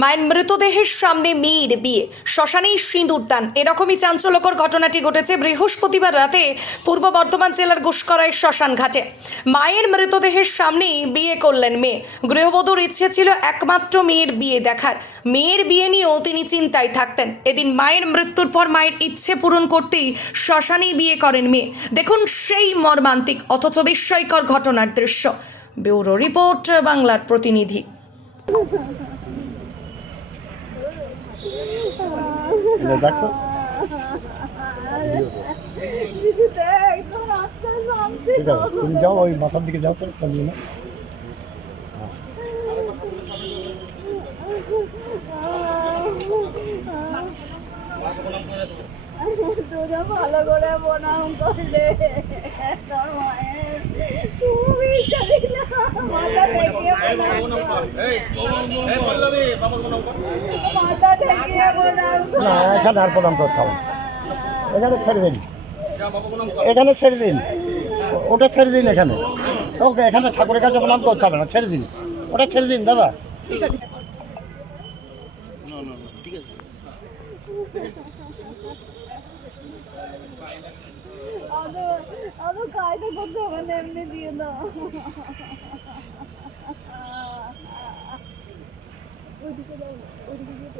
মায়ের মৃতদেহের সামনে মেয়ের বিয়ে। শ্মশানেই সিঁদুর দান। এরকমই চাঞ্চল্যকর ঘটনাটি ঘটেছে বৃহস্পতিবার রাতে পূর্ব বর্ধমান জেলার গুসকরায় শ্মশান ঘাটে। মায়ের মৃতদেহের সামনেই বিয়ে করলেন মেয়ে। গৃহবধূর ইচ্ছে ছিল একমাত্র মেয়ের বিয়ে দেখার। মেয়ের বিয়ে নিয়েও তিনি চিন্তায় থাকতেন। এদিন মায়ের মৃত্যুর পর মায়ের ইচ্ছে পূরণ করতেই শ্মশানেই বিয়ে করেন মেয়ে। দেখুন সেই মর্মান্তিক অথচ বিস্ময়কর ঘটনার দৃশ্য। ব্যুরো রিপোর্ট বাংলার প্রতিনিধি। দেখো ঠিক আছে তুমি যাও ওই মাথার দিকে যাও তো ভালো করে প্রণাম করলে তোর মায়ের তুমি জানি না মাথা ঠেকিয়ে প্রণাম কর। মাথা ঠেকিয়ে প্রণাম কর। না এখানে আর প্রণাম করতে হবে। এখানে ছেড়ে দিন। এখানে ছেড়ে দিন। ওটা ছেড়ে দিন এখানে। ওকে, এখানে ঠাকুরের কাছে প্রণাম করতে হবে না, ছেড়ে দিন। ওটা ছেড়ে দিন, দাদা। অত অত কায়দা করতে হবে এমনি দিয়ে দাও। ওইদিকে দাও ওইদিকে দিয়ে